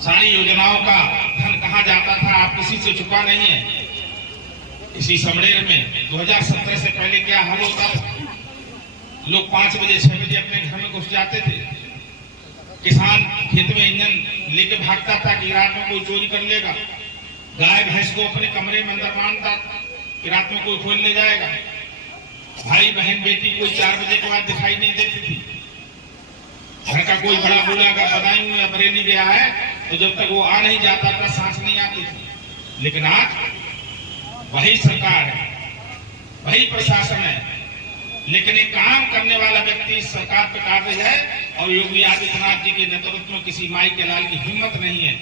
सारी योजनाओं का धन कहाँ जाता था, आप किसी से छुपा नहीं है। इसी समड़ेर में 2017 से पहले क्या हाल होता था, लोग 5 बजे 6 बजे अपने घर में घुस जाते थे। किसान खेत में इंजन लेके भागता था कि रात में कोई चोरी कर लेगा। गाय भैंस को अपने कमरे में अंदर बांधता कि रात में कोई खोल ले जाएगा। भाई बहन बेटी कोई 4 बजे के बाद दिखाई नहीं देती थी। घर का कोई बड़ा बूढ़ा अगर बदायूं या बरेली गया है तो जब तक वो आ नहीं जाता था सांस नहीं आती थी। लेकिन आज वही सरकार है, वही प्रशासन है, लेकिन एक काम करने वाला व्यक्ति सरकार पे काबिज है और योगी आदित्यनाथ जी के नेतृत्व में किसी माई के लाल की हिम्मत नहीं है।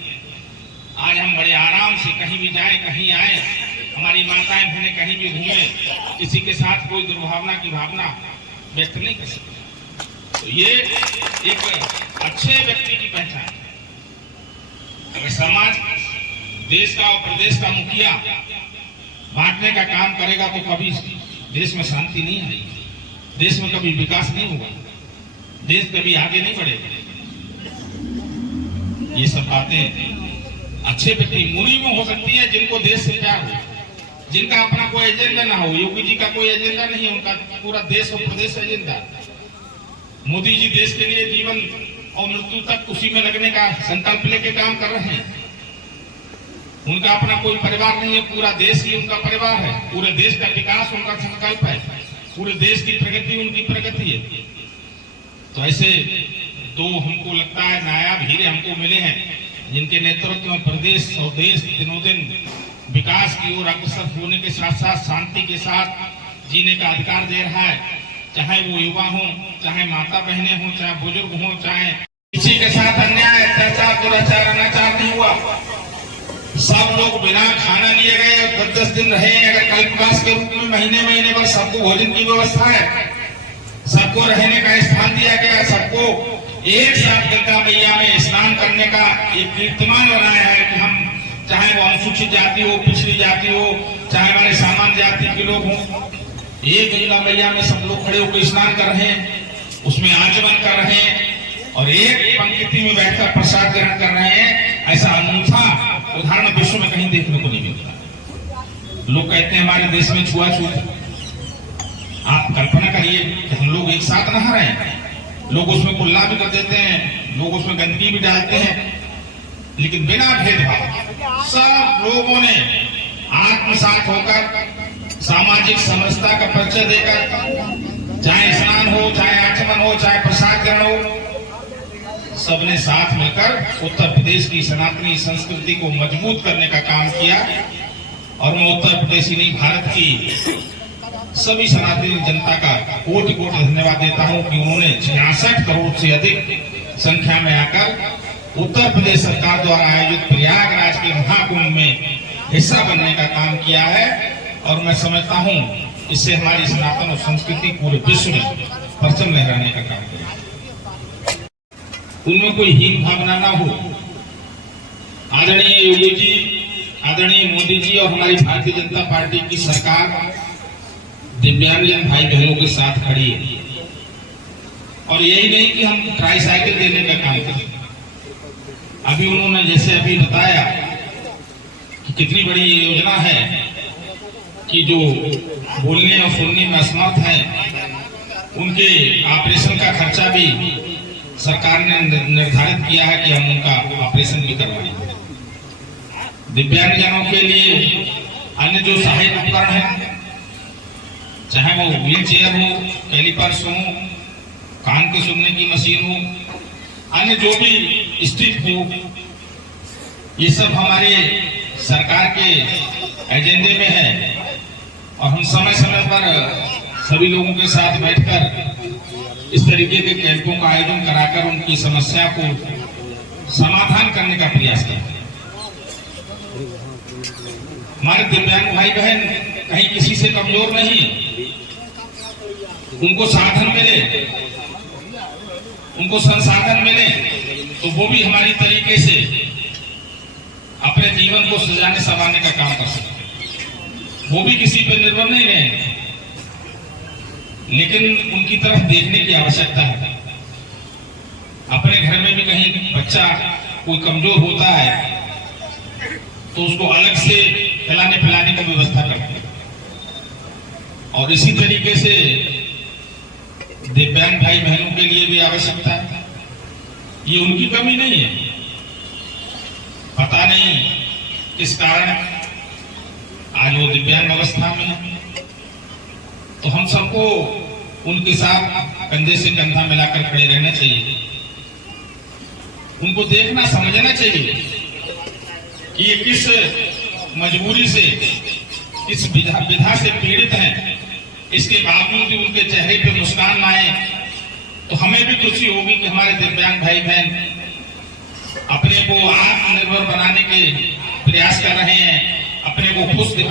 आज हम बड़े आराम से कहीं भी जाएं, कहीं आए, हमारी माताएं बहनें कहीं भी घूमे, किसी के साथ कोई दुर्भावना की भावना व्यक्त नहीं कर सकते। तो ये एक अच्छे व्यक्ति की पहचान है। अगर समाज देश का और प्रदेश का मुखिया बांटने का काम करेगा तो कभी देश में शांति नहीं आएगी, देश में कभी विकास नहीं होगा, देश कभी आगे नहीं बढ़ेगा। ये सब बातें अच्छे व्यक्ति मुनि में हो सकती है जिनको देश से प्यार हो, जिनका अपना कोई एजेंडा ना हो। योगी जी का कोई एजेंडा नहीं है, उनका पूरा देश और प्रदेश एजेंडा। मोदी जी देश के लिए जीवन और मृत्यु तक उसी में लगने का संकल्प लेके काम कर रहे हैं। उनका अपना कोई परिवार नहीं है, पूरा देश ही उनका परिवार है। पूरे देश का विकास उनका संकल्प है, पूरे देश की प्रगति उनकी प्रगति है। तो ऐसे दो हमको लगता है नायाब हीरे हमको मिले हैं, जिनके नेतृत्व में प्रदेश और देश दिनों दिन विकास की ओर अग्रसर होने के साथ साथ शांति के साथ जीने का अधिकार दे रहा है। चाहे वो युवा हो, चाहे माता बहनें हो, चाहे बुजुर्ग हो, चाहे किसी के साथ अन्याय अत्याचार दुराचार अनाचार नहीं हुआ। सब लोग बिना खाना लिए गए, 10-10 दिन रहे। अगर कल्पवास के रूप में महीने भर सबको भोजन की व्यवस्था है, सबको रहने का स्थान दिया गया, सबको एक साथ गंगा मैया में स्नान करने का एक कीर्तिमान बनाया है कि हम चाहे वो अनुसूचित जाति हो, पिछड़ी जाति हो, चाहे हमारे सामान्य जाति के लोग हों, एक गंगा मैया में सब लोग खड़े होकर स्नान कर रहे हैं, उसमें आचमन कर रहे हैं और एक पंक्ति में बैठकर प्रसाद ग्रहण कर रहे हैं। ऐसा अनूठा उदाहरण विश्व में कहीं देखने को नहीं मिलता। लोग कहते हैं हमारे देश में छुआछूत। आप कल्पना करिए कि हम लोग एक साथ नहा रहे हैं, लोग उसमें कुल्ला भी कर देते हैं, लोग उसमें गंदगी भी डालते हैं, लेकिन बिना भेदभाव सब लोगों ने आत्मसात होकर सामाजिक समरसता का परिचय देकर, चाहे स्नान हो, चाहे आचमन हो, चाहे प्रसाद ग्रहण हो, सबने साथ मिलकर उत्तर प्रदेश की सनातनी संस्कृति को मजबूत करने का काम किया। और मैं उत्तर प्रदेश ही नहीं, भारत की सभी सनातनी जनता का कोटि कोटि धन्यवाद देता हूं कि उन्होंने 66 करोड़ से अधिक संख्या में आकर उत्तर प्रदेश सरकार द्वारा आयोजित प्रयागराज के महाकुंभ में हिस्सा बनने का काम किया है। और मैं समझता हूं इससे हमारी सनातन और संस्कृति पूरे विश्व में परचम लहराने का काम करेगी। उनमें कोई हीन भावना ना हो। आदरणीय योगी जी, आदरणीय मोदी जी और हमारी भारतीय जनता पार्टी की सरकार दिव्यांगजन भाई बहनों के साथ खड़ी है। और यही नहीं कि हम ट्राईसाइकिल देने का काम करें। अभी उन्होंने जैसे अभी बताया कि कितनी बड़ी योजना है कि जो बोलने और सुनने में असमर्थ हैं उनके ऑपरेशन का खर्चा भी सरकार ने निर्धारित किया है कि हम उनका ऑपरेशन भी करवाएंगे। दिव्यांगजनों के लिए अन्य जो सहायक उपकरण हैं, चाहे वो व्हील चेयर हो, कैलिपर्स हो, कान के सुनने की मशीन हो, अन्य जो भी स्टिक हो, ये सब हमारे सरकार के एजेंडे में है। और हम समय समय पर सभी लोगों के साथ बैठकर इस तरीके के कैंपों का आयोजन कराकर उनकी समस्या को समाधान करने का प्रयास करते हैं। हमारे दिव्यांग भाई बहन कहीं किसी से कमजोर नहीं है। उनको साधन मिले, उनको संसाधन मिले तो वो भी हमारी तरीके से अपने जीवन को सजाने संवारने का काम कर सकते हैं। वो भी किसी पे निर्भर नहीं रहे, लेकिन उनकी तरफ देखने की आवश्यकता है। अपने घर में भी कहीं बच्चा कोई कमजोर होता है तो उसको अलग से खिलाने पिलाने की व्यवस्था करते हैं। और इसी तरीके से दिव्यांग भाई बहनों के लिए भी आवश्यकता है, ये उनकी कमी नहीं है। पता नहीं किस कारण आज वो दिव्यांग अवस्था में है, तो हम सबको उनके साथ कंधे से कंधा मिलाकर खड़े रहना चाहिए। उनको देखना समझना चाहिए कि ये किस मजबूरी से, किस विधा से पीड़ित हैं। इसके बावजूद भी उनके चेहरे पे मुस्कान आए तो हमें भी खुशी होगी कि हमारे दिव्यांग भाई बहन अपने को आत्मनिर्भर बनाने के प्रयास कर रहे हैं, अपने को खुश दिखा